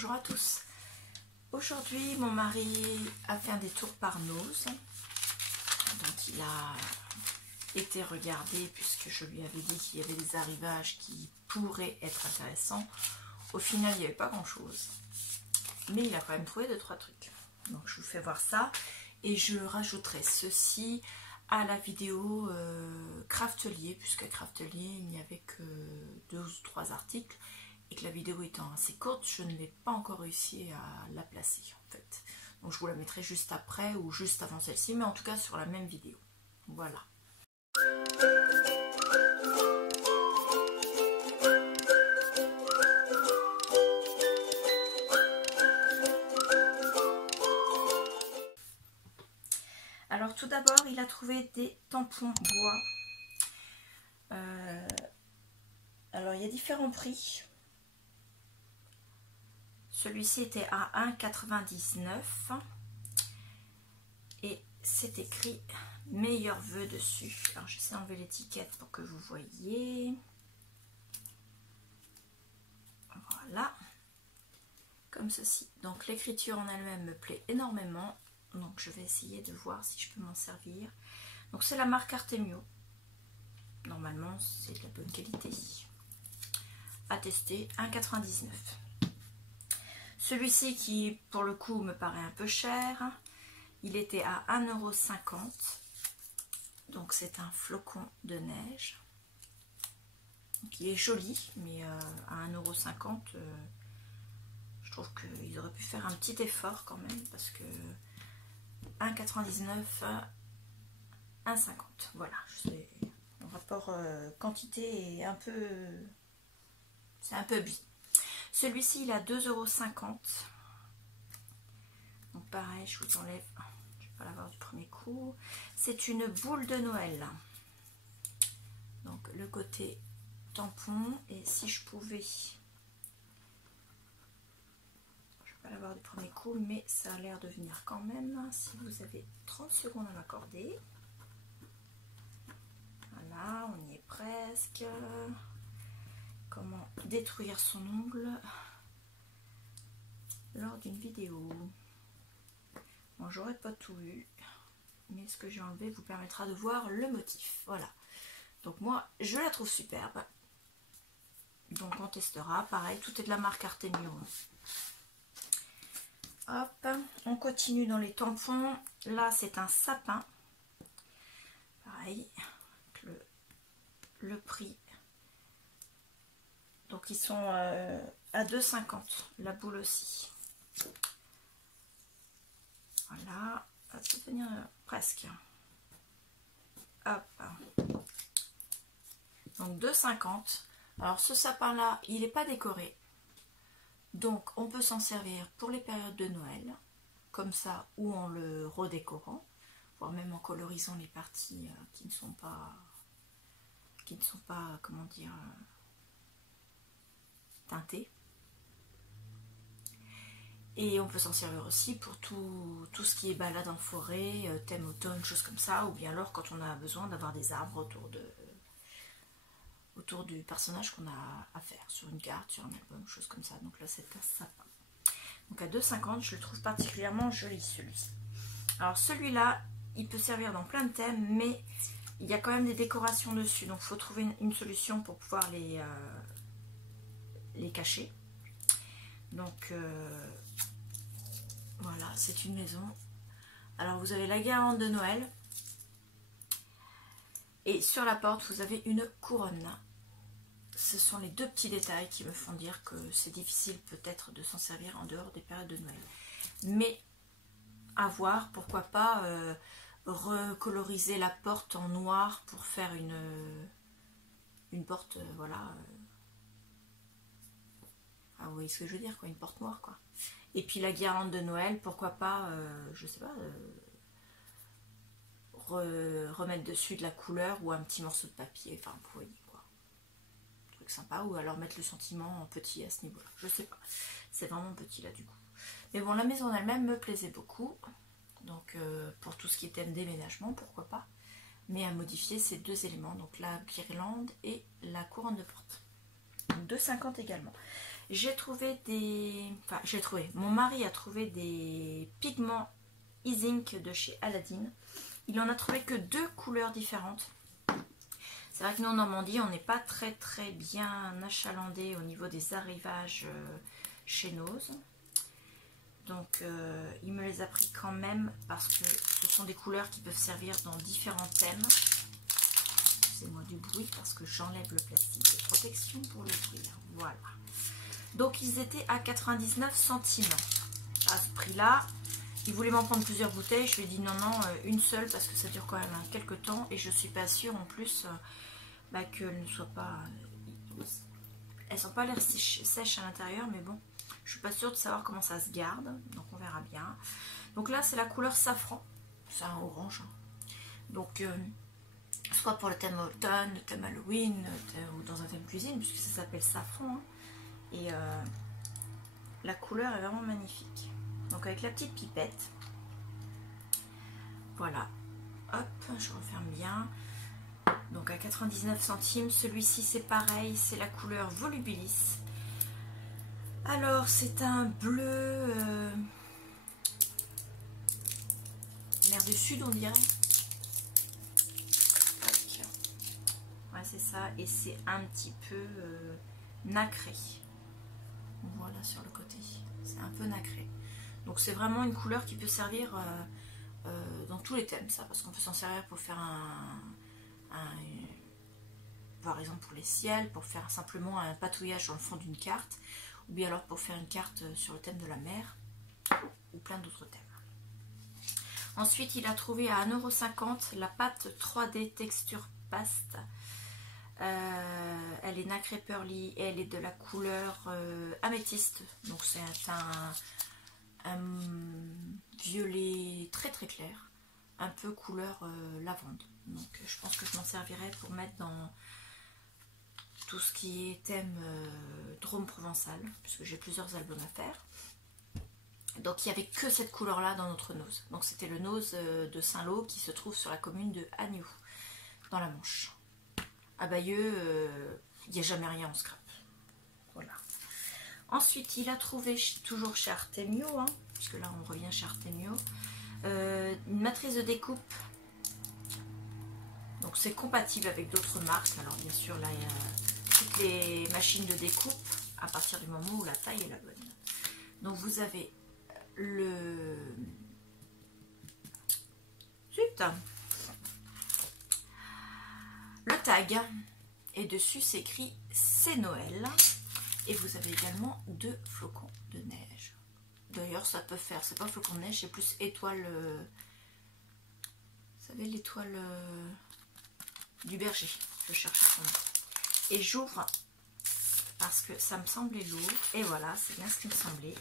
Bonjour à tous. Aujourd'hui, mon mari a fait un détour par Noz. Donc il a été regardé puisque je lui avais dit qu'il y avait des arrivages qui pourraient être intéressants. Au final, il n'y avait pas grand chose. Mais il a quand même trouvé 2-3 trucs. Donc je vous fais voir ça. Et je rajouterai ceci à la vidéo Craftelier, puisqu'à Craftelier, il n'y avait que 2 ou 3 articles. Et que la vidéo étant assez courte, je ne n'ai pas encore réussi à la placer en fait. Donc je vous la mettrai juste après ou juste avant celle-ci, mais en tout cas sur la même vidéo. Voilà. Alors tout d'abord, il a trouvé des tampons bois. Alors il y a différents prix. Celui-ci était à 1,99 et c'est écrit meilleurs vœux dessus. Alors j'essaie d'enlever l'étiquette pour que vous voyez. Voilà, comme ceci. Donc l'écriture en elle-même me plaît énormément. Donc je vais essayer de voir si je peux m'en servir. Donc c'est la marque Artemio. Normalement c'est de la bonne qualité. À tester, 1,99. Celui-ci qui pour le coup me paraît un peu cher, il était à 1,50 €. Donc c'est un flocon de neige qui est joli, mais à 1,50 €, je trouve qu'ils auraient pu faire un petit effort quand même, parce que 1,99 €, 1,50 €, voilà, le rapport quantité est un peu, c'est un peu abusé. Celui-ci il a 2,50 €. Donc pareil, je vous enlève, je ne vais pas l'avoir du premier coup. C'est une boule de Noël. Donc le côté tampon, et si je pouvais, je ne vais pas l'avoir du premier coup, mais ça a l'air de venir quand même. Si vous avez 30 secondes à m'accorder. Voilà, on y est presque. Comment détruire son ongle lors d'une vidéo. Bon, j'aurais pas tout eu, mais ce que j'ai enlevé vous permettra de voir le motif. Voilà. Donc moi, je la trouve superbe. Donc on testera. Pareil, tout est de la marque Artemio. Hop, on continue dans les tampons. Là, c'est un sapin. Pareil, le prix. Donc ils sont à 2,50 € la boule aussi. Voilà, ça peut venir presque. Hop. Donc 2,50 €. Alors ce sapin là, il n'est pas décoré. Donc on peut s'en servir pour les périodes de Noël, comme ça, ou en le redécorant, voire même en colorisant les parties qui ne sont pas, comment dire, teintées. Et on peut s'en servir aussi pour tout ce qui est balade en forêt, thème automne, choses comme ça, ou bien alors quand on a besoin d'avoir des arbres autour du personnage qu'on a à faire, sur une carte, sur un album, choses comme ça. Donc là c'est un sapin. Donc à 2,50 €, je le trouve particulièrement joli celui-ci. Alors celui-là, il peut servir dans plein de thèmes, mais il y a quand même des décorations dessus, donc il faut trouver une solution pour pouvoir les cacher. Donc voilà, c'est une maison. Alors vous avez la guirlande de Noël. Et sur la porte, vous avez une couronne. Ce sont les 2 petits détails qui me font dire que c'est difficile peut-être de s'en servir en dehors des périodes de Noël. Mais à voir, pourquoi pas recoloriser la porte en noir pour faire une porte, voilà. Ah, vous voyez ce que je veux dire, quoi, une porte noire, quoi. Et puis la guirlande de Noël, pourquoi pas, je sais pas, remettre dessus de la couleur ou un petit morceau de papier, enfin vous voyez quoi, truc sympa, ou alors mettre le sentiment en petit à ce niveau là, je sais pas, c'est vraiment petit là du coup. Mais bon, la maison elle-même me plaisait beaucoup, donc pour tout ce qui est thème déménagement, pourquoi pas, mais à modifier ces 2 éléments, donc la guirlande et la couronne de porte. 2,50 € également. J'ai trouvé des... Enfin, mon mari a trouvé des pigments e-zinc de chez Aladdin. Il en a trouvé que 2 couleurs différentes. C'est vrai que nous en Normandie, on n'est pas très bien achalandé au niveau des arrivages chez Nose. Donc il me les a pris quand même parce que ce sont des couleurs qui peuvent servir dans différents thèmes. Excusez-moi du bruit parce que j'enlève le plastique de protection pour l'ouvrir. Voilà. Donc ils étaient à 99 centimes à ce prix-là. Il voulait m'en prendre plusieurs bouteilles. Je lui ai dit non, une seule parce que ça dure quand même quelques temps. Et je suis pas sûre en plus qu'elles ne soient pas... Elles sont pas l'air sèches à l'intérieur, mais bon, je suis pas sûre de savoir comment ça se garde. Donc on verra bien. Donc là c'est la couleur safran. C'est un orange. Donc soit pour le thème automne, le thème Halloween, ou dans un thème cuisine, puisque ça s'appelle safran. Hein. Et la couleur est vraiment magnifique. Donc avec la petite pipette, voilà, hop, je referme bien. Donc à 99 centimes, celui-ci c'est pareil, c'est la couleur Volubilis. Alors c'est un bleu mer du Sud on dirait. Ouais c'est ça, et c'est un petit peu nacré. Voilà sur le côté, c'est un peu nacré. Donc c'est vraiment une couleur qui peut servir dans tous les thèmes, ça, parce qu'on peut s'en servir pour faire par exemple pour les ciels, pour faire simplement un patouillage sur le fond d'une carte, ou bien alors pour faire une carte sur le thème de la mer, ou plein d'autres thèmes. Ensuite il a trouvé à 1,50 € la pâte 3D texture paste. Elle est nacré pearly et elle est de la couleur améthyste, donc c'est un violet très clair, un peu couleur lavande. Donc je pense que je m'en servirai pour mettre dans tout ce qui est thème Drôme provençal, puisque j'ai plusieurs albums à faire. Donc il n'y avait que cette couleur là dans notre Nose. Donc c'était le Nose de Saint-Lô qui se trouve sur la commune de Agneau, dans la Manche. À Bayeux, il n'y a jamais rien en scrap. Voilà. Ensuite, il a trouvé, toujours chez Artemio, hein, puisque là on revient chez Artemio, une matrice de découpe. Donc c'est compatible avec d'autres marques. Alors bien sûr, là il y a toutes les machines de découpe à partir du moment où la taille est la bonne. Donc vous avez le... le tag, et dessus c'est écrit c'est Noël, et vous avez également 2 flocons de neige. D'ailleurs ça peut faire, c'est pas flocon de neige, c'est plus étoile, vous savez l'étoile du berger, je cherche son nom. Et j'ouvre parce que ça me semblait lourd, et voilà, c'est bien ce qui me semblait.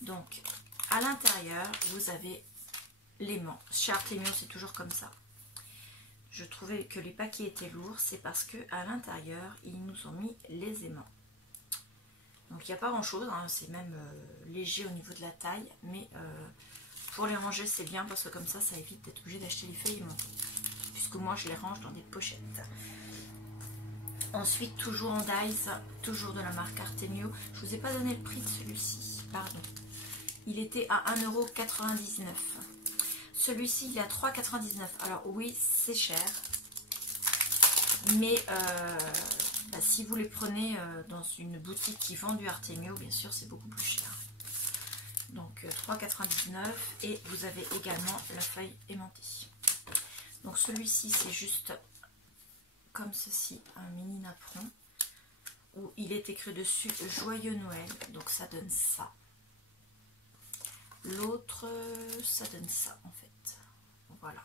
Donc à l'intérieur vous avez l'aimant. Chez Artemio c'est toujours comme ça. Je trouvais que les paquets étaient lourds, c'est parce que à l'intérieur ils nous ont mis les aimants. Donc il n'y a pas grand chose, hein, c'est même léger au niveau de la taille, mais pour les ranger c'est bien parce que comme ça évite d'être obligé d'acheter les feuilles aimantées, puisque moi je les range dans des pochettes. Ensuite toujours en dies, toujours de la marque Artemio. Je vous ai pas donné le prix de celui-ci, pardon. Il était à 1,99 €. Celui-ci il est à 3,99 €. Alors oui c'est cher, mais si vous les prenez dans une boutique qui vend du Artemio, bien sûr c'est beaucoup plus cher. Donc 3,99 €, et vous avez également la feuille aimantée. Donc celui-ci c'est juste comme ceci, un mini napperon où il est écrit dessus Joyeux Noël, donc ça donne ça. L'autre ça donne ça en fait. Voilà,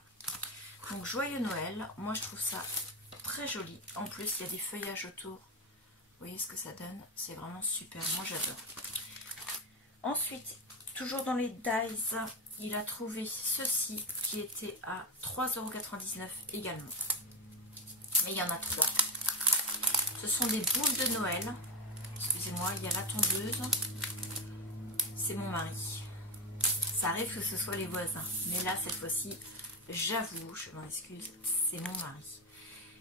donc Joyeux Noël, moi je trouve ça très joli. En plus il y a des feuillages autour, vous voyez ce que ça donne, c'est vraiment super, moi j'adore. Ensuite toujours dans les dies, il a trouvé ceci qui était à 3,99 € également, mais il y en a 3. Ce sont des boules de Noël, excusez-moi, il y a la tondeuse, c'est mon mari. Ça arrive que ce soit les voisins, mais là cette fois-ci j'avoue, je m'en excuse, c'est mon mari.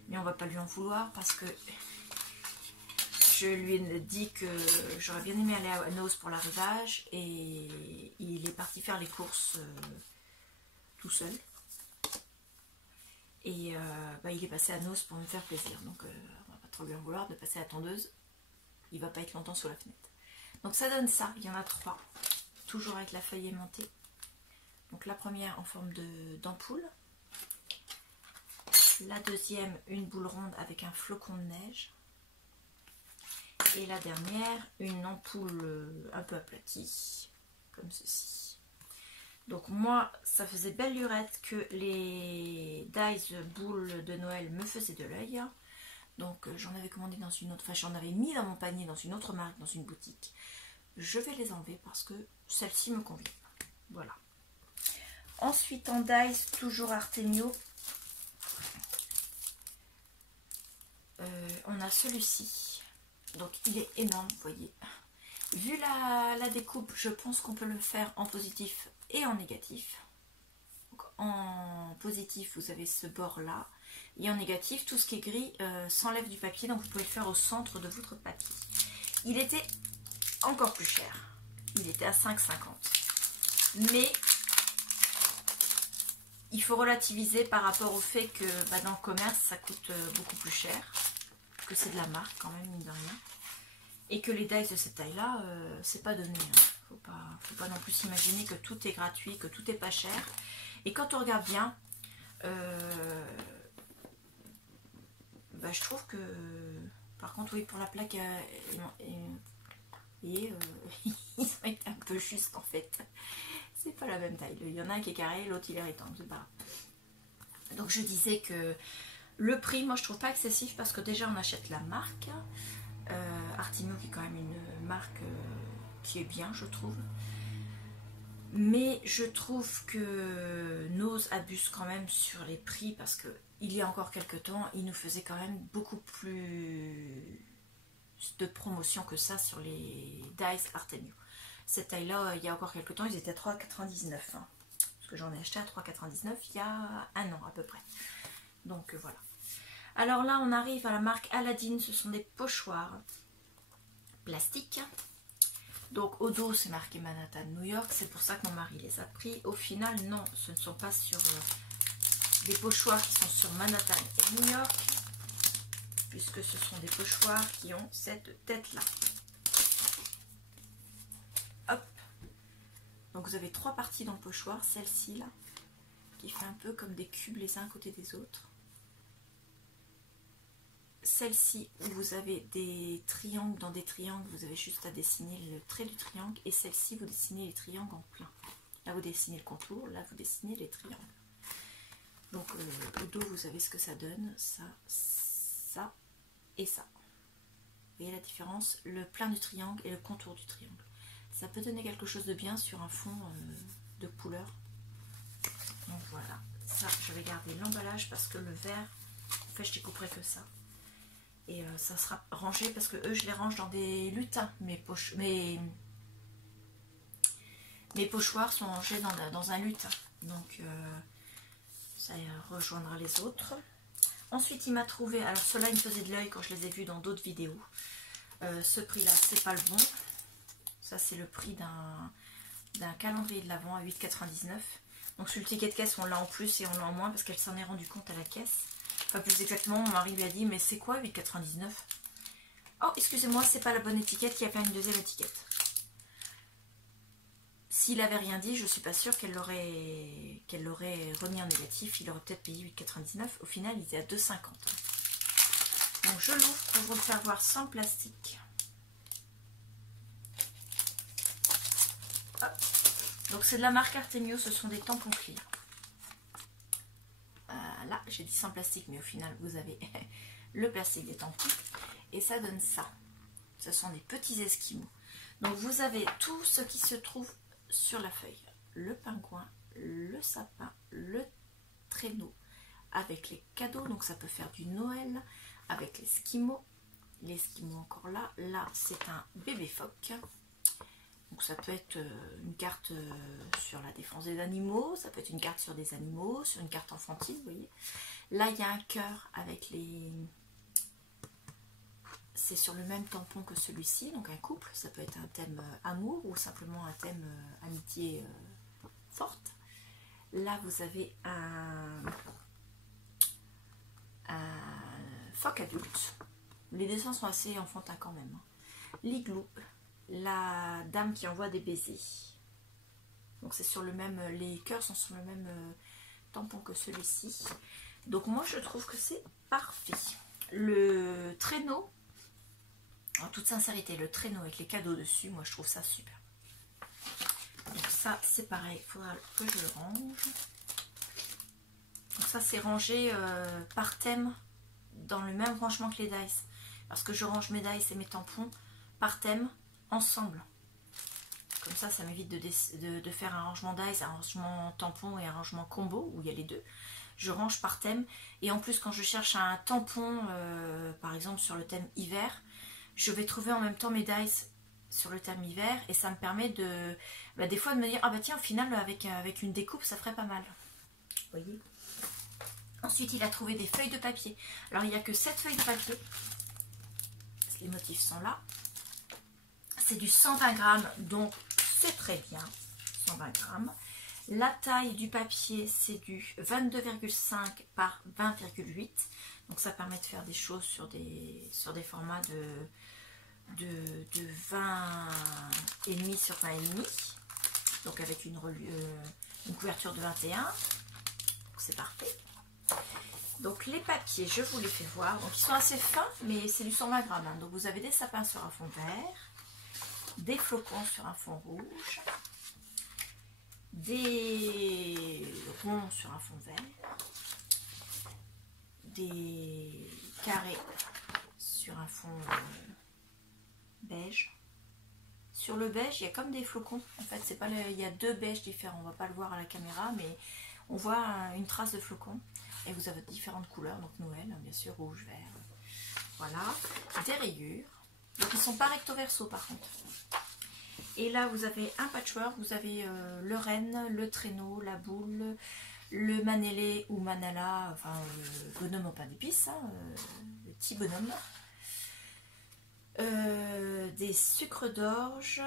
Mais on va pas lui en vouloir parce que je lui ai dit que j'aurais bien aimé aller à Noz pour l'arrivage et il est parti faire les courses tout seul. Et il est passé à Noz pour me faire plaisir. Donc on va pas trop lui en vouloir de passer à la tondeuse. Il va pas être longtemps sous la fenêtre. Donc ça donne ça. Il y en a 3. Toujours avec la feuille aimantée. Donc la première en forme d'ampoule. La deuxième, une boule ronde avec un flocon de neige. Et la dernière, une ampoule un peu aplatie, comme ceci. Donc moi, ça faisait belle lurette que les dies boules de Noël me faisaient de l'œil. Donc j'en avais commandé dans une autre, enfin j'en avais mis dans mon panier dans une autre marque, dans une boutique. Je vais les enlever parce que celle-ci me convient. Voilà. Ensuite en dies, toujours Artemio. On a celui-ci. Donc il est énorme, vous voyez. Vu la découpe, je pense qu'on peut le faire en positif et en négatif. Donc, en positif, vous avez ce bord-là. Et en négatif, tout ce qui est gris s'enlève du papier. Donc vous pouvez le faire au centre de votre papier. Il était encore plus cher. Il était à 5,50. Mais il faut relativiser par rapport au fait que dans le commerce, ça coûte beaucoup plus cher. Que c'est de la marque quand même, mine de rien. Et que les dies de cette taille-là, c'est pas donné. Hein. Faut pas non plus s'imaginer que tout est gratuit, que tout est pas cher. Et quand on regarde bien, je trouve que... Par contre, oui, pour la plaque, ils ont été un peu justes en fait. C'est pas la même taille. Il y en a un qui est carré, l'autre il est rectangle, c'est pas grave. Donc je disais que le prix, moi je trouve pas excessif parce que déjà on achète la marque. Artemio qui est quand même une marque qui est bien, je trouve. Mais je trouve que Noz abuse quand même sur les prix parce que il y a encore quelques temps, il nous faisait quand même beaucoup plus de promotion que ça sur les dies Artemio. Cette taille-là, il y a encore quelques temps, ils étaient à 3,99. Hein, parce que j'en ai acheté à 3,99 il y a un an à peu près. Donc voilà. Alors là, on arrive à la marque Aladdin. Ce sont des pochoirs plastiques. Donc au dos, c'est marqué Manhattan, New York. C'est pour ça que mon mari les a pris. Au final, non, ce ne sont pas sur des pochoirs qui sont sur Manhattan et New York. Puisque ce sont des pochoirs qui ont cette tête-là. Hop. Donc vous avez 3 parties dans le pochoir. Celle-ci, là, qui fait un peu comme des cubes les uns à côté des autres. Celle-ci où vous avez des triangles, dans des triangles vous avez juste à dessiner le trait du triangle, et celle-ci vous dessinez les triangles en plein. Là vous dessinez le contour, là vous dessinez les triangles. Donc au dos vous savez ce que ça donne, ça, ça et ça. Vous voyez la différence, le plein du triangle et le contour du triangle. Ça peut donner quelque chose de bien sur un fond de couleur. Donc voilà, ça je vais garder l'emballage parce que le vert, en fait je découperai que ça. Et ça sera rangé parce que eux je les range dans des lutins. Mes pochoirs sont rangés dans un lutin. Donc ça rejoindra les autres. Ensuite il m'a trouvé, alors ceux-là ils me faisaient de l'œil quand je les ai vus dans d'autres vidéos. Ce prix là c'est pas le bon. Ça c'est le prix d'un calendrier de l'Avent à 8,99. Donc sur le ticket de caisse on l'a en plus et on l'a en moins parce qu'elle s'en est rendue compte à la caisse. Enfin plus exactement, mon mari lui a dit mais c'est quoi 8,99? Oh excusez-moi, c'est pas la bonne étiquette, il y a pas une deuxième étiquette. S'il avait rien dit, je suis pas sûre qu'elle l'aurait remis en négatif, il aurait peut-être payé 8,99. Au final il était à 2,50. Donc je l'ouvre pour vous le faire voir sans plastique. Hop. Donc c'est de la marque Artemio, ce sont des tampons clear. Là j'ai dit sans plastique mais au final vous avez le plastique des tampons et ça donne ça. Ce sont des petits esquimaux. Donc vous avez tout ce qui se trouve sur la feuille. Le pingouin, le sapin, le traîneau avec les cadeaux. Donc ça peut faire du Noël avec l'esquimau. L'esquimau encore là. Là c'est un bébé phoque. Donc ça peut être une carte sur la défense des animaux, ça peut être une carte sur des animaux, sur une carte enfantine, vous voyez. Là il y a un cœur avec les... c'est sur le même tampon que celui-ci, donc un couple, ça peut être un thème amour ou simplement un thème amitié forte. Là, vous avez un phoque adulte. Les dessins sont assez enfantins quand même. L'igloo, la dame qui envoie des baisers. Donc c'est sur le même, les cœurs sont sur le même tampon que celui-ci. Donc moi je trouve que c'est parfait. Le traîneau, en toute sincérité, le traîneau avec les cadeaux dessus, moi je trouve ça super. Donc ça c'est pareil, il faudra que je le range. Donc ça c'est rangé par thème dans le même rangement que les dice. Parce que je range mes dice et mes tampons par thème ensemble. Comme ça m'évite de faire un rangement dice, un rangement tampon et un rangement combo où il y a les deux. Je range par thème. Et en plus quand je cherche un tampon, par exemple sur le thème hiver, je vais trouver en même temps mes dice sur le thème hiver. Et ça me permet de, des fois de me dire, ah bah tiens au final avec une découpe ça ferait pas mal. Vous voyez. Ensuite il a trouvé des feuilles de papier. Alors il n'y a que 7 feuilles de papier. Les motifs sont là. C'est du 120 grammes, donc c'est très bien. 120 grammes. La taille du papier, c'est du 22,5 par 20,8. Donc ça permet de faire des choses sur des formats de 20,5 sur 20,5. Donc avec une couverture de 21. Donc c'est parfait. Donc les papiers, je vous les fais voir. Donc ils sont assez fins, mais c'est du 120 grammes. Hein. Donc vous avez des sapins sur un fond vert, des flocons sur un fond rouge, des ronds sur un fond vert, des carrés sur un fond beige. Sur le beige, il y a comme des flocons. En fait, c'est pas il y a 2 beiges différents. On va pas le voir à la caméra, mais on voit une trace de flocons. Et vous avez différentes couleurs, donc Noël, bien sûr, rouge, vert. Voilà. Des rayures. Donc ils sont pas recto verso par contre. Et là, vous avez un patchwork. Vous avez le renne, le traîneau, la boule, le manélé ou manala, enfin le bonhomme au pain d'épices, hein, le petit bonhomme. Des sucres d'orge,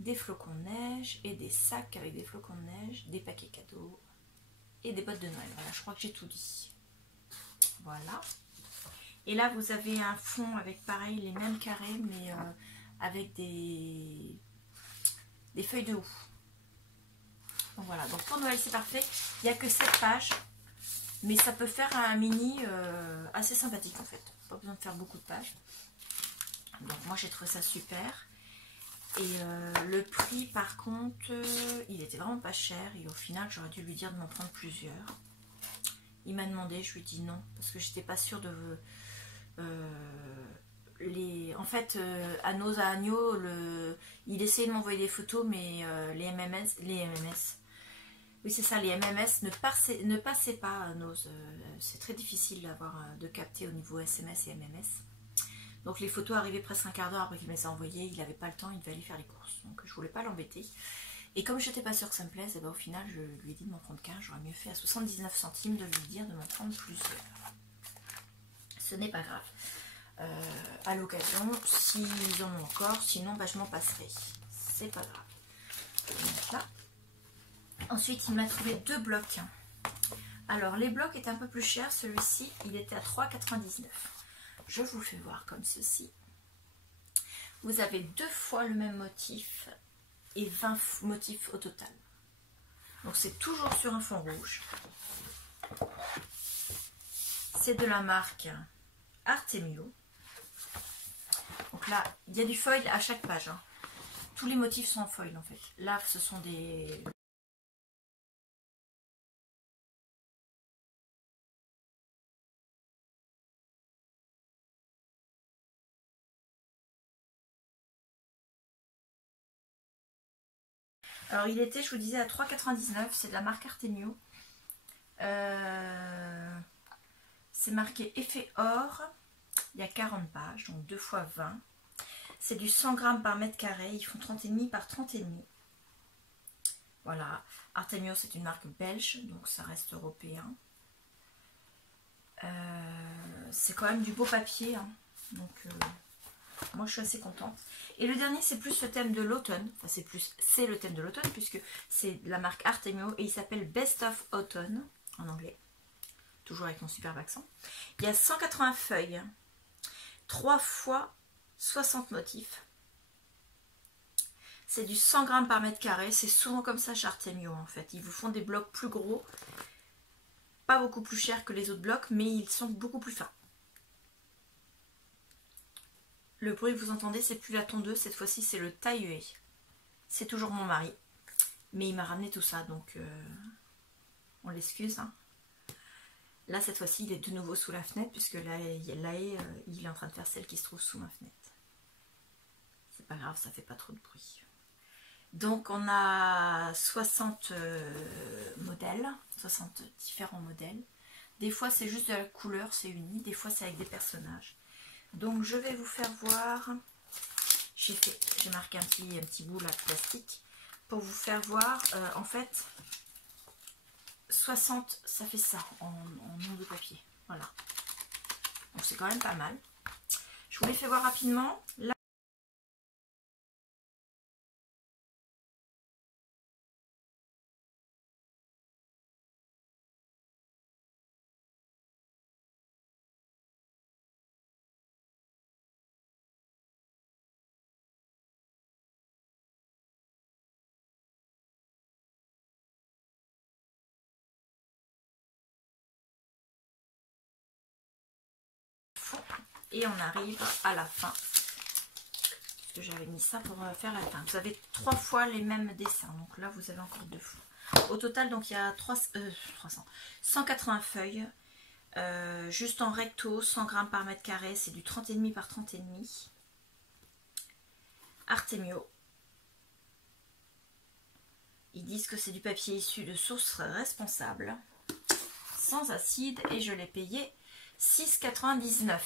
des flocons de neige et des sacs avec des flocons de neige, des paquets cadeaux et des bottes de Noël. Voilà, je crois que j'ai tout dit. Voilà. Et là, vous avez un fond avec pareil, les mêmes carrés, mais avec des feuilles de houx. Donc voilà, donc pour Noël, c'est parfait. Il n'y a que 7 pages, mais ça peut faire un mini assez sympathique en fait. Pas besoin de faire beaucoup de pages. Donc moi, j'ai trouvé ça super. Et le prix, par contre, il était vraiment pas cher. Et au final, j'aurais dû lui dire de m'en prendre plusieurs. Il m'a demandé, je lui ai dit non. Parce que j'étais pas sûre de... En fait, à nos agneaux, il essayait de m'envoyer des photos, mais les MMS... Oui, c'est ça, les MMS ne passaient pas à nos... c'est très difficile de capter au niveau SMS et MMS. Donc les photos arrivaient presque un quart d'heure après qu'il me les a envoyées, il n'avait pas le temps, il devait aller faire les courses. Donc je voulais pas l'embêter. Et comme je n'étais pas sûre que ça me plaise, et ben, au final je lui ai dit de m'en prendre 15. J'aurais mieux fait à 79 centimes de lui dire de m'en prendre plusieurs. Ce n'est pas grave. À l'occasion, s'ils en ont encore, sinon ben, je m'en passerai. C'est pas grave. Donc là. Ensuite il m'a trouvé 2 blocs. Alors les blocs étaient un peu plus chers. Celui-ci il était à 3,99 €. Je vous le fais voir comme ceci. Vous avez 2 fois le même motif et 20 motifs au total. Donc c'est toujours sur un fond rouge. C'est de la marque Artemio. Donc là, il y a du foil à chaque page. Hein. Tous les motifs sont en foil en fait. Là, ce sont des... Alors il était, je vous disais, à 3,99 €, c'est de la marque Artemio. C'est marqué effet or, il y a 40 pages, donc 2 fois 20. C'est du 100 grammes par mètre carré, ils font 30,5 par 30,5. Voilà, Artemio c'est une marque belge, donc ça reste européen. C'est quand même du beau papier, hein. Donc moi je suis assez contente. Et le dernier c'est plus le thème de l'automne, enfin c'est le thème de l'automne puisque c'est la marque Artemio et il s'appelle Best of Autumn en anglais, toujours avec mon superbe accent. Il y a 180 feuilles, 3 fois 60 motifs. C'est du 100 grammes par mètre carré, c'est souvent comme ça chez Artemio en fait. Ils vous font des blocs plus gros, pas beaucoup plus chers que les autres blocs, mais ils sont beaucoup plus fins. Le bruit que vous entendez, c'est plus la tondeuse, cette fois-ci c'est le taille-huée. C'est toujours mon mari, mais il m'a ramené tout ça, donc on l'excuse. Hein. Là, cette fois-ci, il est de nouveau sous la fenêtre, puisque là, il est en train de faire celle qui se trouve sous ma fenêtre. C'est pas grave, ça fait pas trop de bruit. Donc, on a 60 modèles, 60 différents modèles. Des fois, c'est juste de la couleur, c'est uni. Des fois, c'est avec des personnages. Donc, je vais vous faire voir. J'ai marqué un petit bout là de plastique pour vous faire voir. En fait, 60, ça fait ça en nombre de papier. Voilà. Donc, c'est quand même pas mal. Je vous les fais voir rapidement. Là, et on arrive à la fin. Parce que j'avais mis ça pour faire la fin. Vous avez 3 fois les mêmes dessins. Donc là, vous avez encore 2 fois. Au total, donc il y a 180 feuilles. Juste en recto, 100 grammes par mètre carré. C'est du 30,5 par 30,5. Artemio. Ils disent que c'est du papier issu de sources responsables. Sans acide. Et je l'ai payé 6,99.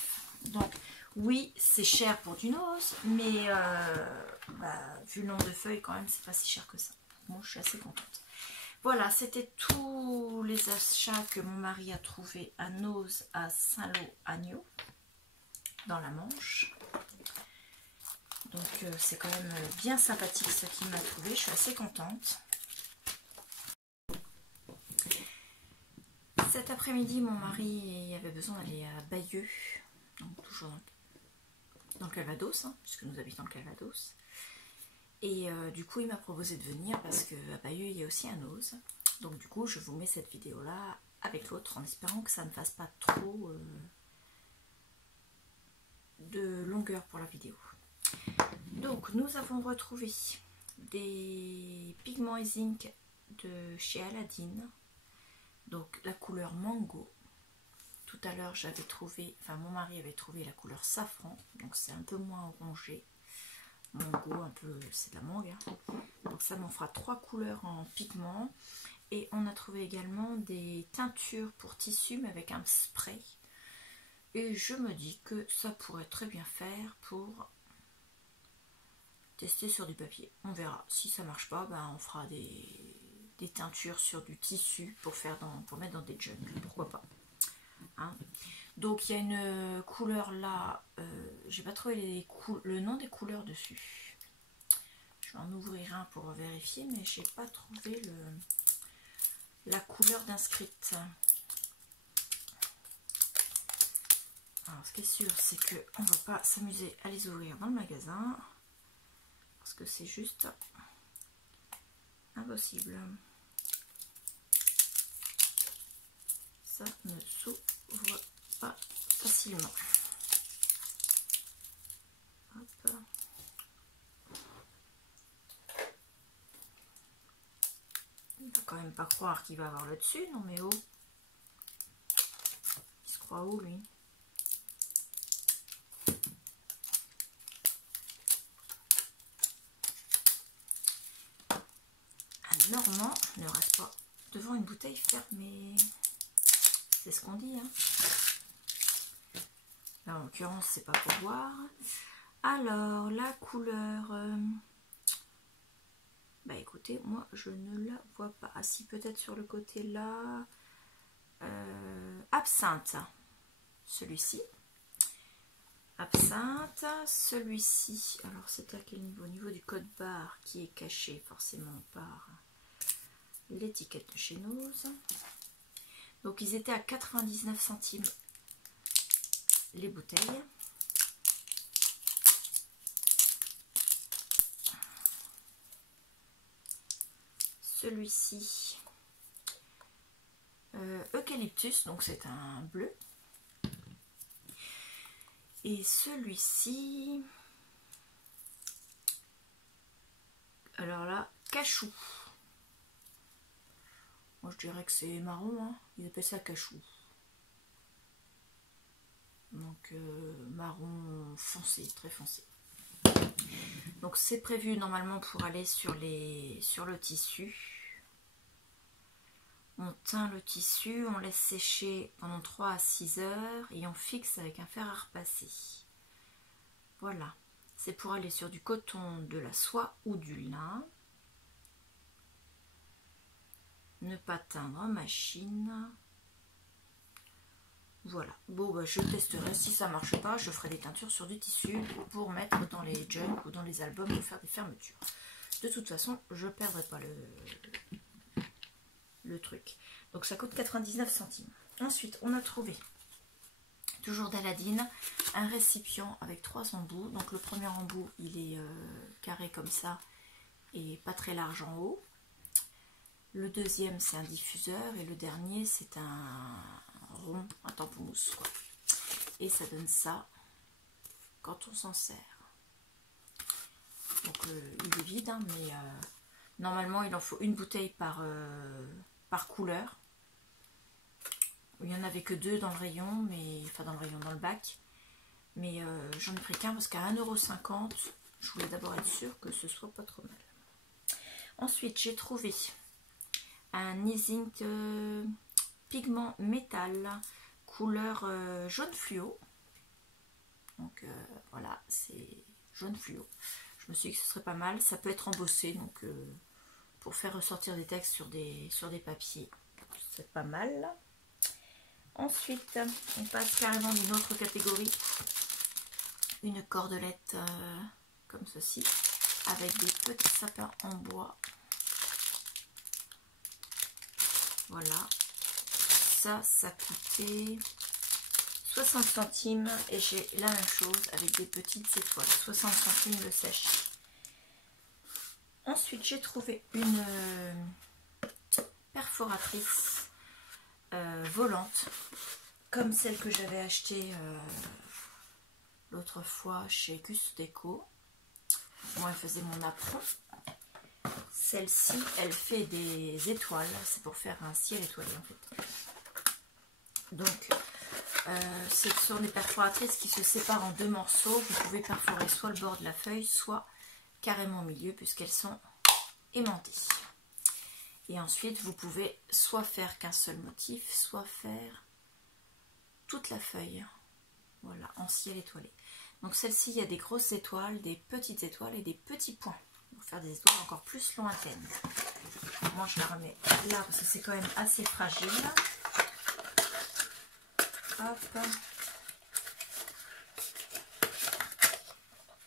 Donc, oui, c'est cher pour du nose, mais vu le nombre de feuilles, quand même, c'est pas si cher que ça. Moi, je suis assez contente. Voilà, c'était tous les achats que mon mari a trouvé à Nose, à Saint-Lô-Agneau, dans la Manche. Donc, c'est quand même bien sympathique ce qu'il m'a trouvé. Je suis assez contente. Cet après-midi, mon mari avait besoin d'aller à Bayeux, donc toujours dans le Calvados, hein, puisque nous habitons le Calvados. Et du coup, il m'a proposé de venir parce qu'à Bayeux, il y a aussi un Nose. Donc du coup, je vous mets cette vidéo-là avec l'autre en espérant que ça ne fasse pas trop de longueur pour la vidéo. Donc, nous avons retrouvé des pigments et zinc de chez Aladdin. Donc, la couleur mango. Tout à l'heure, j'avais trouvé, enfin mon mari avait trouvé la couleur safran, donc c'est un peu moins orangé. Mango, un peu, c'est de la mangue. Hein. Donc ça m'en fera 3 couleurs en pigment. Et on a trouvé également des teintures pour tissu, mais avec un spray. Et je me dis que ça pourrait très bien faire pour tester sur du papier. On verra. Si ça marche pas, ben on fera des teintures sur du tissu pour mettre dans des jugs. Pourquoi pas. Hein. Donc il y a une couleur là, j'ai pas trouvé le nom des couleurs dessus. Je vais en ouvrir un pour vérifier, mais j'ai pas trouvé la couleur d'inscrite. Alors ce qui est sûr, c'est que on va pas s'amuser à les ouvrir dans le magasin parce que c'est juste impossible. Ça ne s'ouvre pas facilement. Hop. Il ne faut quand même pas croire qu'il va avoir le dessus, non mais oh. Il se croit où lui? Un Normand ne reste pas devant une bouteille fermée. C'est ce qu'on dit, hein. Là, en l'occurrence, c'est pas pour boire. Alors, la couleur... bah écoutez, moi, je ne la vois pas. Ah si, peut-être sur le côté là. Absinthe, celui-ci. absinthe. Celui-ci, alors c'est à quel niveau? Au niveau du code barre qui est caché forcément par l'étiquette de chez Nose. Donc ils étaient à 99 centimes les bouteilles. Celui-ci, eucalyptus, donc c'est un bleu. Et celui-ci, alors là, cachou. Moi je dirais que c'est marron, hein. Ils appellent ça cachou. Donc marron foncé, très foncé. Donc c'est prévu normalement pour aller sur le tissu. On teint le tissu, on laisse sécher pendant 3 à 6 heures et on fixe avec un fer à repasser. Voilà, c'est pour aller sur du coton, de la soie ou du lin. Ne pas teindre en machine. Voilà, bon bah, je testerai, si ça marche pas, je ferai des teintures sur du tissu pour mettre dans les jugs ou dans les albums pour faire des fermetures. De toute façon, je ne perdrai pas le truc. Donc ça coûte 99 centimes. Ensuite, on a trouvé, toujours d'Aladine, un récipient avec 3 embouts. Donc le premier embout, il est carré comme ça et pas très large en haut. Le deuxième, c'est un diffuseur et le dernier, c'est un rond, un tampon mousse, quoi. Et ça donne ça quand on s'en sert. Donc il est vide, hein, mais normalement il en faut une bouteille par couleur. Il n'y en avait que 2 dans le rayon, mais enfin dans le bac. Mais j'en ai pris qu'un parce qu'à 1,50 €, je voulais d'abord être sûre que ce soit pas trop mal. Ensuite, j'ai trouvé un Easing pigment métal couleur jaune fluo. Donc voilà, c'est jaune fluo. Je me suis dit que ce serait pas mal. Ça peut être embossé, donc pour faire ressortir des textes sur des papiers, c'est pas mal. Ensuite, on passe carrément d'une autre catégorie. Une cordelette comme ceci, avec des petits sapins en bois. Voilà. Ça coûtait 60 centimes et j'ai la même chose avec des petites étoiles. 60 centimes le sèche. Ensuite, j'ai trouvé une perforatrice volante, comme celle que j'avais achetée l'autre fois chez Gus Déco. Moi, elle faisait mon apron. Celle-ci, elle fait des étoiles. C'est pour faire un ciel étoilé, en fait. Donc, ce sont des perforatrices qui se séparent en 2 morceaux. Vous pouvez perforer soit le bord de la feuille, soit carrément au milieu, puisqu'elles sont aimantées. Et ensuite, vous pouvez soit faire qu'un seul motif, soit faire toute la feuille. Voilà, en ciel étoilé. Donc celle-ci, il y a des grosses étoiles, des petites étoiles et des petits points. Pour faire des étoiles encore plus lointaines. Moi, je la remets là parce que c'est quand même assez fragile. Hop.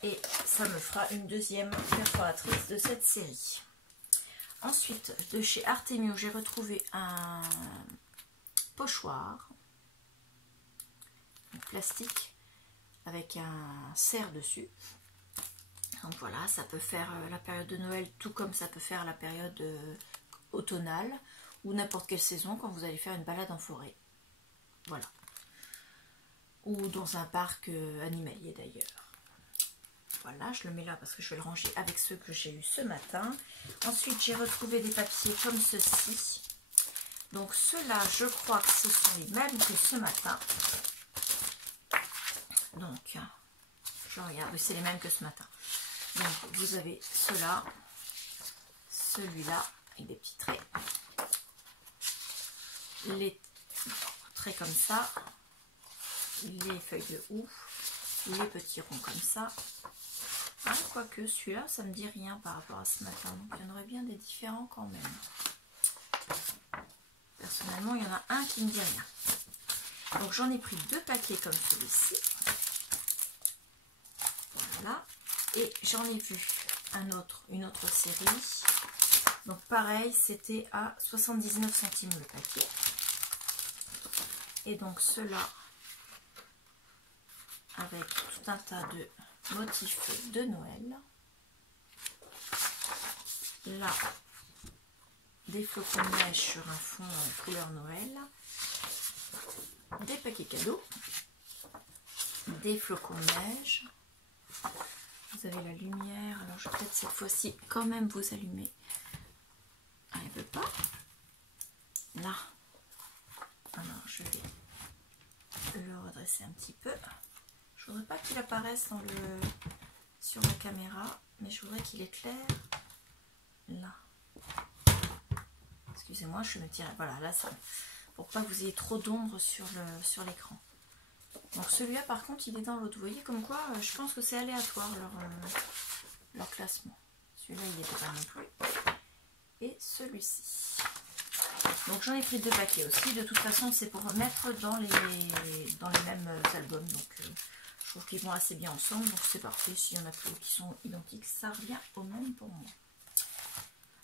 Et ça me fera une deuxième perforatrice de cette série. Ensuite, de chez Artemio, j'ai retrouvé un pochoir en plastique avec un cerf dessus. Donc voilà, ça peut faire la période de Noël tout comme ça peut faire la période automnale ou n'importe quelle saison quand vous allez faire une balade en forêt. Voilà. Ou dans un parc animalier d'ailleurs. Voilà, je le mets là parce que je vais le ranger avec ceux que j'ai eu ce matin. Ensuite, j'ai retrouvé des papiers comme ceci. Donc ceux-là, je crois que ce sont les mêmes que ce matin. Donc, je regarde, c'est les mêmes que ce matin. Donc, vous avez ceux-là, celui-là, avec des petits traits. Les traits comme ça. Les feuilles de houx. Les petits ronds comme ça. Ah, quoique celui-là, ça me dit rien par rapport à ce matin. Donc, il y en aurait bien des différents quand même. Personnellement, il y en a un qui ne me dit rien. Donc, j'en ai pris 2 paquets comme celui-ci. Voilà. Et j'en ai vu une autre série. Donc pareil, c'était à 79 centimes le paquet. Et donc ceux-là, avec tout un tas de motifs de Noël. Là, des flocons de neige sur un fond couleur Noël. Des paquets cadeaux. Des flocons de neige. Vous avez la lumière. Alors je vais peut-être cette fois-ci quand même vous allumer. Ah, elle ne veut pas. Là. Alors je vais le redresser un petit peu. Je voudrais pas qu'il apparaisse sur la caméra, mais je voudrais qu'il éclaire là. Excusez-moi, je me tirer. Voilà, là ça. Pour pas que vous ayez trop d'ombre sur l'écran. Donc celui-là par contre il est dans l'autre. Vous voyez comme quoi je pense que c'est aléatoire leur classement. Celui-là il n'était pas non plus. Et celui-ci. Donc j'en ai pris 2 paquets aussi. De toute façon c'est pour mettre dans les mêmes albums. Donc je trouve qu'ils vont assez bien ensemble. Donc c'est parfait. S'il y en a plus qui sont identiques, ça revient au même pour moi.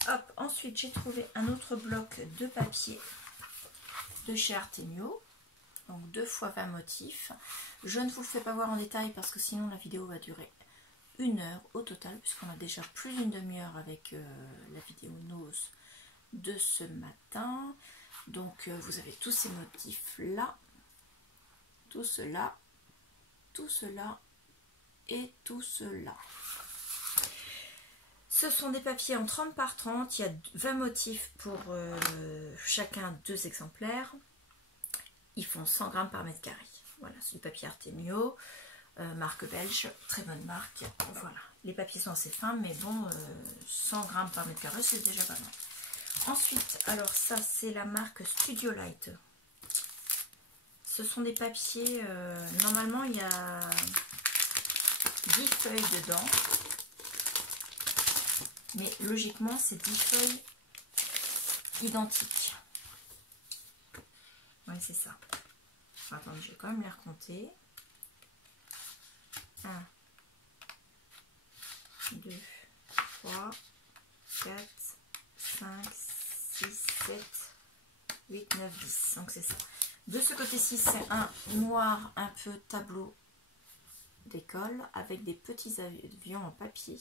Hop, ensuite j'ai trouvé un autre bloc de papier de chez Artemio. Donc 2 fois 20 motifs. Je ne vous le fais pas voir en détail parce que sinon la vidéo va durer 1 heure au total, puisqu'on a déjà plus d'une demi-heure avec la vidéo Nose de ce matin. Donc vous avez tous ces motifs là, tout cela et tout cela. Ce sont des papiers en 30 par 30, il y a 20 motifs pour chacun 2 exemplaires. Ils font 100 grammes par mètre carré. Voilà, c'est du papier Artemio, marque belge, très bonne marque. Voilà, les papiers sont assez fins, mais bon, 100 grammes par mètre carré, c'est déjà pas mal. Ensuite, alors ça, c'est la marque Studio Light. Ce sont des papiers, normalement, il y a 10 feuilles dedans. Mais logiquement, c'est 10 feuilles identiques. Oui, c'est ça. Attendez, je vais quand même les recompter. 1, 2, 3, 4, 5, 6, 7, 8, 9, 10. Donc c'est ça. De ce côté-ci, c'est un noir un peu tableau d'école avec des petits avions en papier.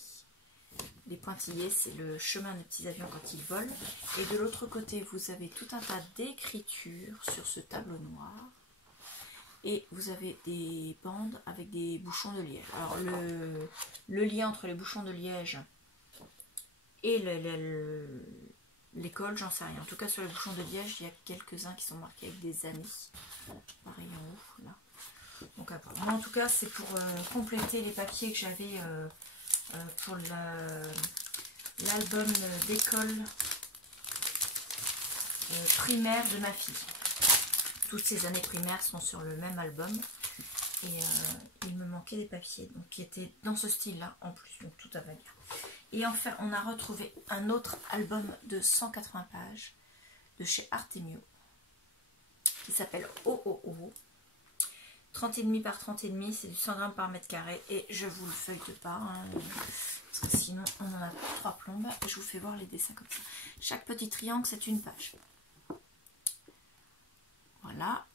Les pointillés, c'est le chemin des petits avions quand ils volent. Et de l'autre côté, vous avez tout un tas d'écritures sur ce tableau noir. Et vous avez des bandes avec des bouchons de liège. Alors le lien entre les bouchons de liège et l'école, j'en sais rien. En tout cas sur les bouchons de liège, il y a quelques-uns qui sont marqués avec des années. Pareil en haut, là. Donc apparemment, en tout cas, c'est pour compléter les papiers que j'avais pour l'album d'école primaire de ma fille. Toutes ces années primaires sont sur le même album et il me manquait des papiers donc, qui étaient dans ce style là en plus, donc tout à valeur. Et enfin on a retrouvé un autre album de 180 pages de chez Artemio qui s'appelle Oh. 30,5 par 30,5, c'est du 100 grammes par mètre carré et je vous le feuillete pas hein, parce que sinon on en a pour 3 plombes. Je vous fais voir les dessins comme ça. Chaque petit triangle c'est une page. Voilà.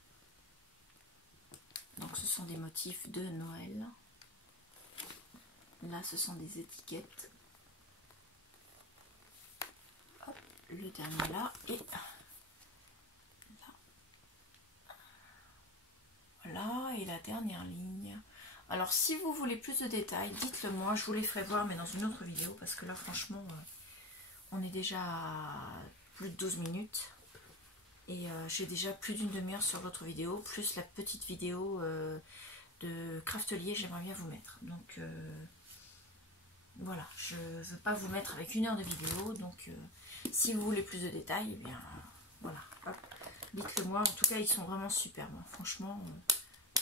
Donc ce sont des motifs de Noël. Là ce sont des étiquettes. Hop, le dernier là et là. Voilà, et la dernière ligne. Alors si vous voulez plus de détails, dites-le moi, je vous les ferai voir mais dans une autre vidéo parce que là franchement on est déjà à plus de 12 minutes. Et j'ai déjà plus d'une demi-heure sur l'autre vidéo, plus la petite vidéo de Craftelier, j'aimerais bien vous mettre. Donc voilà, je ne veux pas vous mettre avec 1 heure de vidéo. Donc si vous voulez plus de détails, eh bien voilà, dites-le moi. En tout cas, ils sont vraiment superbes. Franchement,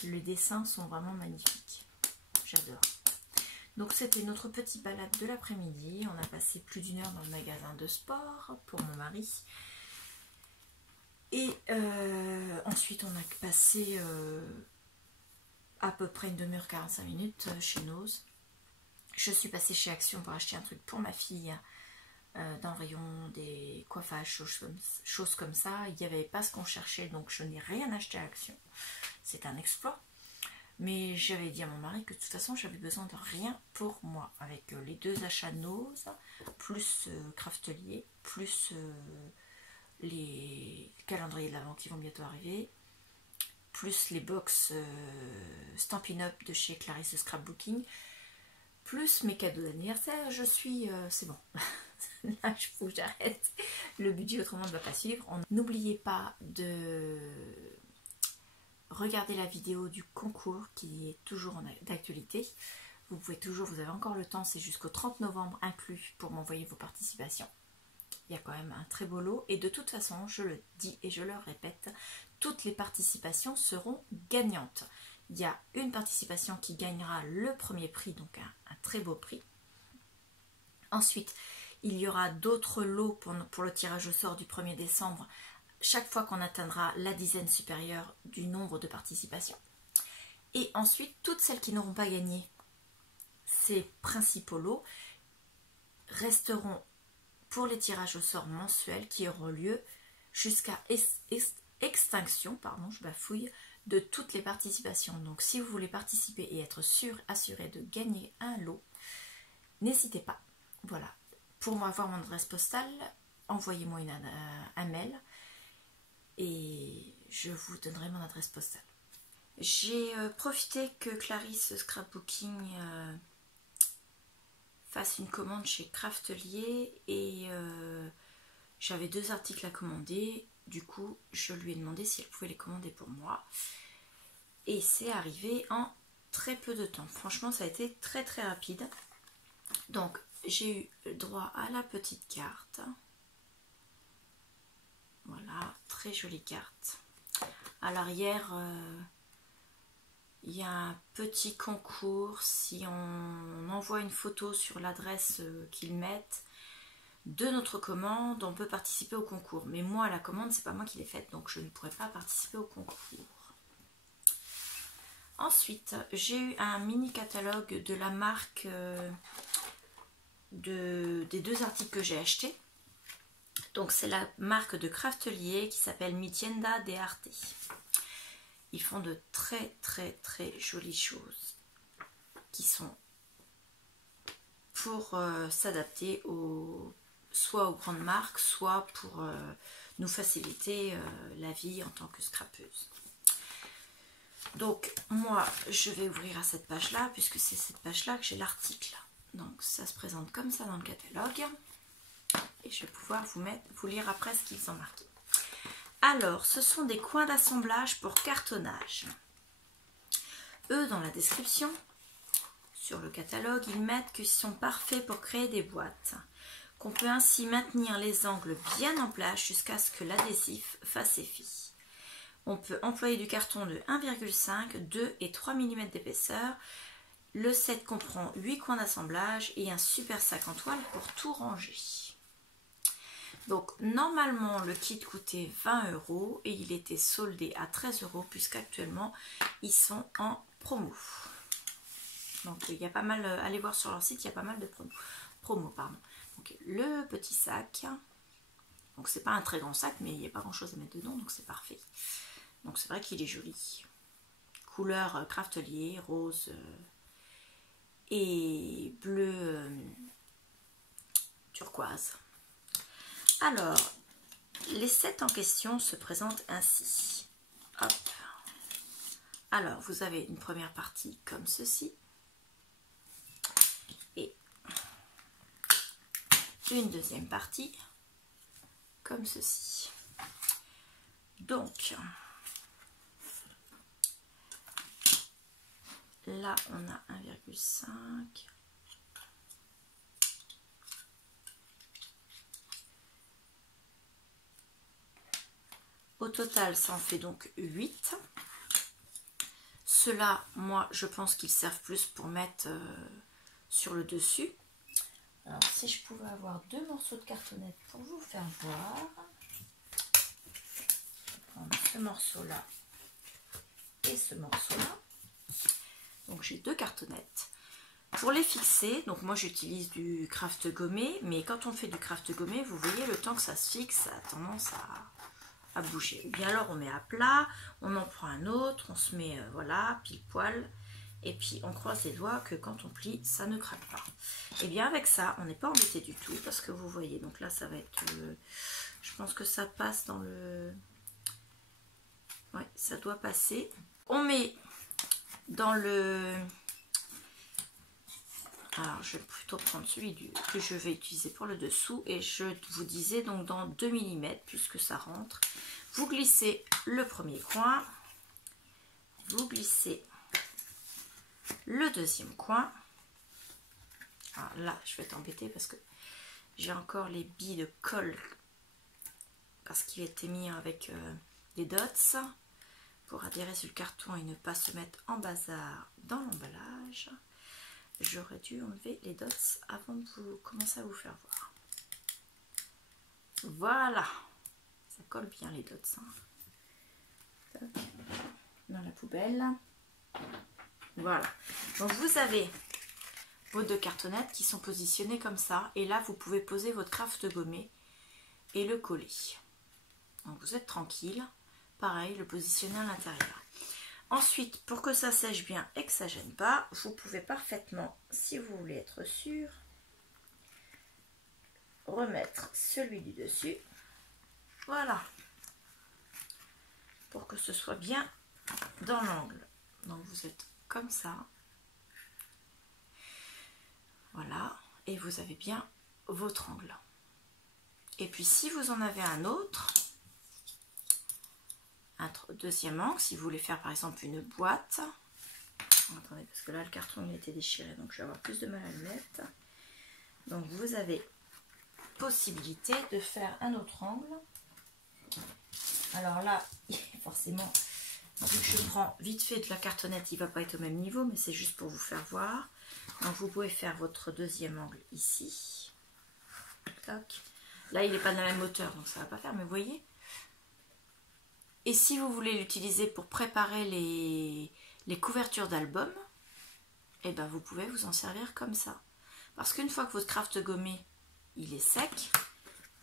les dessins sont vraiment magnifiques. J'adore. Donc c'était notre petite balade de l'après-midi. On a passé plus d'1 heure dans le magasin de sport pour mon mari. Et ensuite on a passé à peu près 1 demi-heure 45 minutes chez Nose. Je suis passée chez Action pour acheter un truc pour ma fille dans le rayon des coiffages, choses comme ça. Il n'y avait pas ce qu'on cherchait, donc je n'ai rien acheté à Action. C'est un exploit. Mais j'avais dit à mon mari que de toute façon, j'avais besoin de rien pour moi. Avec les 2 achats Nose, plus Craftelier, plus les calendriers de l'Avent qui vont bientôt arriver, plus les box Stampin' Up de chez Clarisse Scrapbooking, plus mes cadeaux d'anniversaire, je suis... c'est bon. Là, il faut que j'arrête. Le budget autrement ne va pas suivre. N'oubliez pas de regarder la vidéo du concours qui est toujours d'actualité. Vous pouvez toujours, vous avez encore le temps, c'est jusqu'au 30 novembre inclus pour m'envoyer vos participations. Il y a quand même un très beau lot et de toute façon, je le dis et je le répète, toutes les participations seront gagnantes. Il y a une participation qui gagnera le premier prix, donc un très beau prix. Ensuite, il y aura d'autres lots pour le tirage au sort du 1er décembre, chaque fois qu'on atteindra la dizaine supérieure du nombre de participations. Et ensuite, toutes celles qui n'auront pas gagné ces principaux lots resteront pour les tirages au sort mensuels qui auront lieu jusqu'à extinction, pardon, je bafouille, de toutes les participations. Donc si vous voulez participer et être assuré de gagner un lot, n'hésitez pas. Voilà. Pour avoir mon adresse postale, envoyez-moi un mail et je vous donnerai mon adresse postale. J'ai profité que Clarisse Scrapbooking fasse une commande chez Craftelier et j'avais 2 articles à commander. Du coup, je lui ai demandé si elle pouvait les commander pour moi. Et c'est arrivé en très peu de temps. Franchement, ça a été très très rapide. Donc, j'ai eu droit à la petite carte. Voilà, très jolie carte. À l'arrière, il y a un petit concours. Si on envoie une photo sur l'adresse qu'ils mettent de notre commande, on peut participer au concours. Mais moi, la commande, c'est pas moi qui l'ai faite, donc je ne pourrais pas participer au concours. Ensuite, j'ai eu un mini catalogue de la marque des 2 articles que j'ai achetés. Donc c'est la marque de Craftelier qui s'appelle Mi Tienda de Arte. Ils font de très très très jolies choses qui sont pour s'adapter soit aux grandes marques, soit pour nous faciliter la vie en tant que scrapeuse. Donc moi je vais ouvrir à cette page là puisque c'est cette page là que j'ai l'article. Donc ça se présente comme ça dans le catalogue et je vais pouvoir vous lire après ce qu'ils ont marqué. Alors ce sont des coins d'assemblage pour cartonnage. Eux dans la description sur le catalogue ils mettent qu'ils sont parfaits pour créer des boîtes, qu'on peut ainsi maintenir les angles bien en place jusqu'à ce que l'adhésif fasse effet. On peut employer du carton de 1,5, 2 et 3 mm d'épaisseur. Le set comprend 8 coins d'assemblage et un super sac en toile pour tout ranger. Donc normalement le kit coûtait 20 € et il était soldé à 13 € puisqu'actuellement ils sont en promo. Donc il y a pas mal, allez voir sur leur site, il y a pas mal de promo. Donc le petit sac, donc c'est pas un très grand sac mais il n'y a pas grand chose à mettre dedans donc c'est parfait. Donc c'est vrai qu'il est joli. Couleur Craftelier, rose et bleu turquoise. Alors, les sets en question se présentent ainsi. Hop. Alors, vous avez une première partie comme ceci. Et une deuxième partie comme ceci. Donc, là, on a 1,5. Au total, ça en fait donc 8. Ceux-là, moi, je pense qu'ils servent plus pour mettre sur le dessus. Alors, si je pouvais avoir 2 morceaux de cartonnette pour vous faire voir. Je vais prendre ce morceau-là et ce morceau-là. Donc, j'ai 2 cartonnettes. Pour les fixer, donc moi j'utilise du craft gommé, mais quand on fait du craft gommé, vous voyez le temps que ça se fixe, ça a tendance à bouger. Ou bien alors on met à plat, on en prend un autre, on se met voilà, pile poil, et puis on croise les doigts que quand on plie, ça ne craque pas. Et bien avec ça, on n'est pas embêté du tout, parce que vous voyez, donc là ça va être, je pense que ça passe dans le, ouais, ça doit passer. On met dans le, alors je vais plutôt prendre celui que je vais utiliser pour le dessous, et je vous disais donc dans 2 mm puisque ça rentre. Vous glissez le premier coin, vous glissez le deuxième coin. Alors là je vais être embêtée parce que j'ai encore les billes de colle parce qu'il était mis avec des dots pour adhérer sur le carton et ne pas se mettre en bazar dans l'emballage. J'aurais dû enlever les dots avant de vous commencer à vous faire voir. Voilà, ça colle bien les dots. Hein. Dans la poubelle. Voilà. Donc vous avez vos 2 cartonnettes qui sont positionnées comme ça. Et là, vous pouvez poser votre craft gommé et le coller. Donc vous êtes tranquille. Pareil, le positionner à l'intérieur. Ensuite, pour que ça sèche bien et que ça ne gêne pas, vous pouvez parfaitement, si vous voulez être sûr, remettre celui du dessus. Voilà. Pour que ce soit bien dans l'angle. Donc vous êtes comme ça. Voilà. Et vous avez bien votre angle. Et puis si vous en avez un autre, un deuxième angle, si vous voulez faire par exemple une boîte. Attendez, parce que là le carton il a été déchiré, donc je vais avoir plus de mal à le mettre. Donc vous avez possibilité de faire un autre angle. Alors là, forcément, vu que je prends vite fait de la cartonnette, il ne va pas être au même niveau, mais c'est juste pour vous faire voir. Donc vous pouvez faire votre deuxième angle ici. Tac. Là il n'est pas de la même hauteur, donc ça ne va pas faire, mais vous voyez. Et si vous voulez l'utiliser pour préparer les couvertures d'album, eh ben vous pouvez vous en servir comme ça. Parce qu'une fois que votre craft gommé il est sec,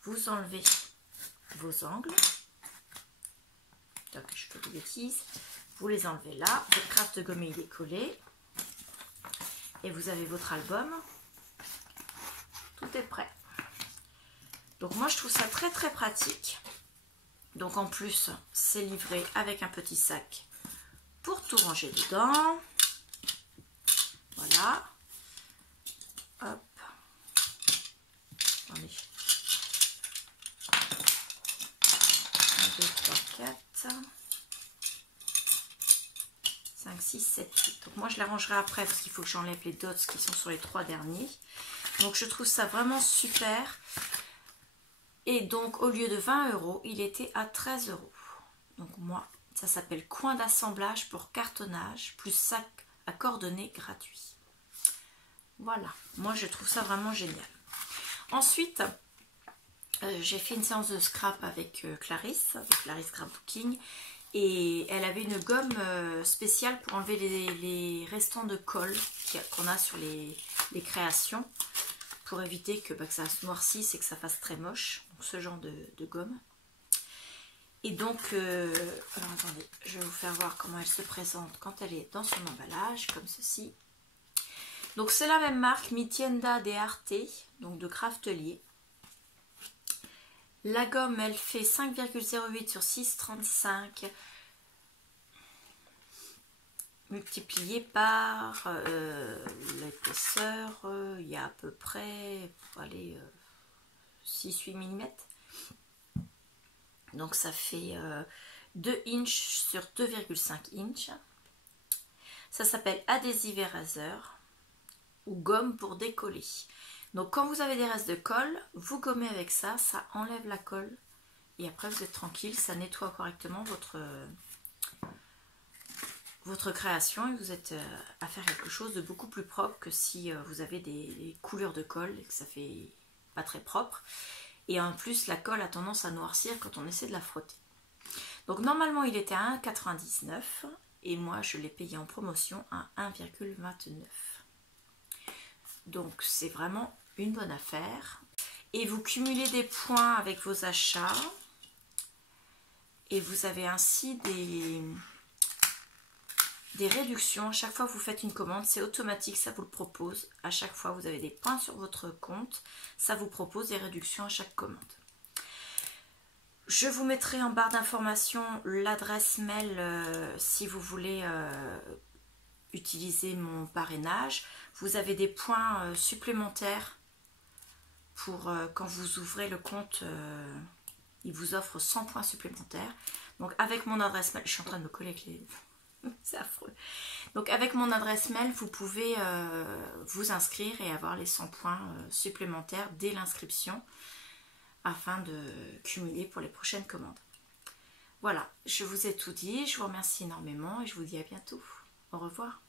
vous enlevez vos angles. Donc je fais des bêtises. Vous les enlevez là. Votre craft gommé il est collé. Et vous avez votre album. Tout est prêt. Donc moi je trouve ça très très pratique. Donc en plus, c'est livré avec un petit sac pour tout ranger dedans. Voilà. Hop. Attendez. 1, 2, 3, 4, 5, 6, 7, 8. Donc moi je les rangerai après parce qu'il faut que j'enlève les dots qui sont sur les 3 derniers. Donc je trouve ça vraiment super. Et donc au lieu de 20 €, il était à 13 €. Donc moi, ça s'appelle coin d'assemblage pour cartonnage plus sac à coordonnées gratuit. Voilà, moi je trouve ça vraiment génial. Ensuite, j'ai fait une séance de scrap avec Clarisse, avec Clarisse Scrapbooking. Et elle avait une gomme spéciale pour enlever les restants de colle qu'on a sur les créations. Pour éviter que ça se noircisse et que ça fasse très moche. Donc ce genre de gomme. Et donc, alors attendez, je vais vous faire voir comment elle se présente quand elle est dans son emballage, comme ceci. Donc c'est la même marque, Mi Tienda de Arte, donc de Craftelier. La gomme, elle fait 5,08 sur 6,35 multiplié par l'épaisseur, il y a à peu près, allez, 6-8 mm. Donc ça fait 2 inches sur 2,5 inches. Ça s'appelle adhésive eraser ou gomme pour décoller. Donc quand vous avez des restes de colle, vous gommez avec ça, ça enlève la colle. Et après vous êtes tranquille, ça nettoie correctement votre création et vous êtes à faire quelque chose de beaucoup plus propre que si vous avez des couleurs de colle et que ça fait pas très propre. Et en plus la colle a tendance à noircir quand on essaie de la frotter. Donc normalement il était à 1,99 et moi je l'ai payé en promotion à 1,29. Donc c'est vraiment une bonne affaire. Et vous cumulez des points avec vos achats. Et vous avez ainsi des réductions. À chaque fois que vous faites une commande, c'est automatique, ça vous le propose. À chaque fois, vous avez des points sur votre compte. Ça vous propose des réductions à chaque commande. Je vous mettrai en barre d'informations l'adresse mail si vous voulez utiliser mon parrainage. Vous avez des points supplémentaires pour quand vous ouvrez le compte. Il vous offre 100 points supplémentaires. Donc avec mon adresse mail, je suis en train de me coller avec les... c'est affreux. Donc avec mon adresse mail, vous pouvez vous inscrire et avoir les 100 points supplémentaires dès l'inscription afin de cumuler pour les prochaines commandes. Voilà, je vous ai tout dit, je vous remercie énormément et je vous dis à bientôt. Au revoir.